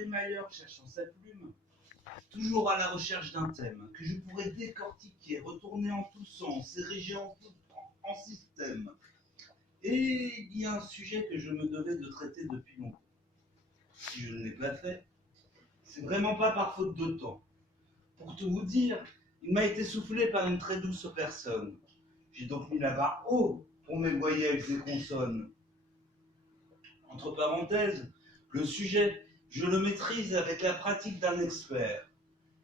émailleur cherchant sa plume, toujours à la recherche d'un thème que je pourrais décortiquer, retourner en tous sens, ériger en système. Et il y a un sujet que je me devais de traiter depuis longtemps. Si je ne l'ai pas fait, c'est vraiment pas par faute de temps. Pour tout vous dire, il m'a été soufflé par une très douce personne. J'ai donc mis la barre haut pour mes voyelles et consonnes. Entre parenthèses, le sujet, je le maîtrise avec la pratique d'un expert.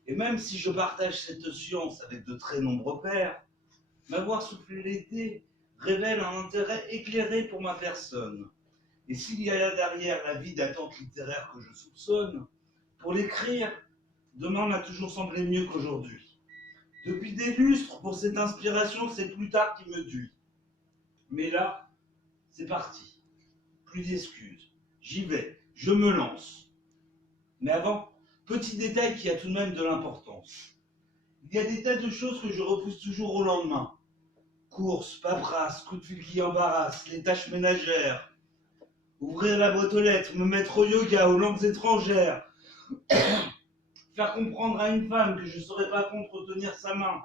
Et même si je partage cette science avec de très nombreux pairs, m'avoir soufflé l'été révèle un intérêt éclairé pour ma personne. Et s'il y a là derrière la vie d'attente littéraire que je soupçonne, pour l'écrire, demain m'a toujours semblé mieux qu'aujourd'hui. Depuis des lustres, pour cette inspiration, c'est plus tard qui me duit. Mais là, c'est parti. Plus d'excuses. J'y vais, je me lance. Mais avant, petit détail qui a tout de même de l'importance. Il y a des tas de choses que je repousse toujours au lendemain. Courses, paperasse, coups de fil qui embarrassent, les tâches ménagères. Ouvrir la boîte aux lettres, me mettre au yoga, aux langues étrangères. Faire comprendre à une femme que je ne serais pas contre tenir sa main.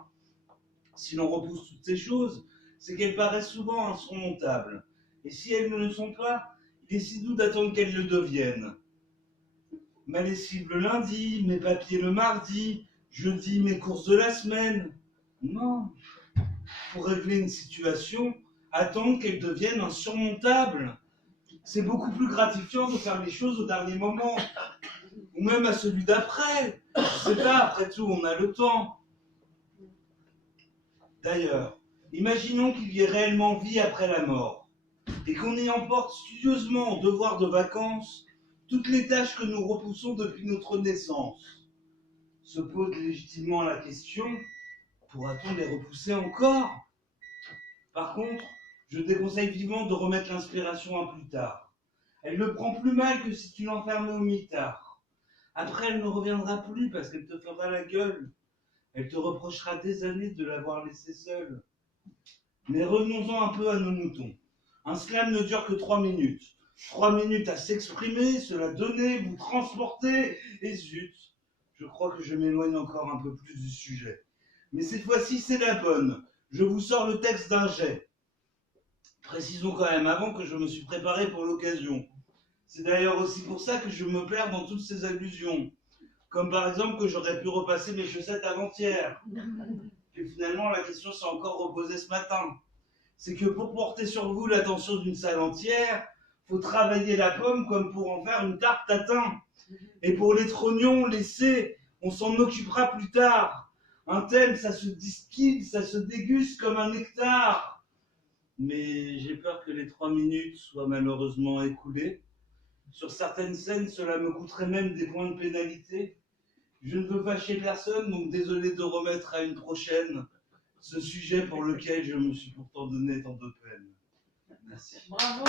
Si l'on repousse toutes ces choses, c'est qu'elles paraissent souvent insurmontables. Et si elles ne le sont pas, il est si doux d'attendre qu'elles le deviennent. Ma lessive le lundi, mes papiers le mardi, jeudi mes courses de la semaine. Non, pour régler une situation, attendre qu'elle devienne insurmontable. C'est beaucoup plus gratifiant de faire les choses au dernier moment, ou même à celui d'après. Je sais pas, après tout, on a le temps. D'ailleurs, imaginons qu'il y ait réellement vie après la mort, et qu'on y emporte studieusement en devoir de vacances toutes les tâches que nous repoussons depuis notre naissance. Se pose légitimement la question, pourra-t-on les repousser encore? Par contre, je déconseille vivement de remettre l'inspiration à plus tard. Elle le prend plus mal que si tu l'enfermais au mitard. Après, elle ne reviendra plus parce qu'elle te fera la gueule. Elle te reprochera des années de l'avoir laissée seule. Mais revenons-en un peu à nos moutons. Un slam ne dure que 3 minutes. 3 minutes à s'exprimer, se la donner, vous transporter, et zut, je crois que je m'éloigne encore un peu plus du sujet. Mais cette fois-ci, c'est la bonne. Je vous sors le texte d'un jet. Précisons quand même avant que je me suis préparé pour l'occasion. C'est d'ailleurs aussi pour ça que je me perds dans toutes ces allusions. Comme par exemple que j'aurais pu repasser mes chaussettes avant-hier. Et finalement, la question s'est encore reposée ce matin. C'est que pour porter sur vous l'attention d'une salle entière, faut travailler la pomme comme pour en faire une tarte tatin. Et pour les trognons, laissez, on s'en occupera plus tard. Un thème, ça se distille, ça se déguste comme un nectar. Mais j'ai peur que les 3 minutes soient malheureusement écoulées. Sur certaines scènes, cela me coûterait même des points de pénalité. Je ne veux fâcher personne, donc désolé de remettre à une prochaine ce sujet pour lequel je me suis pourtant donné tant de peine. Merci. Bravo.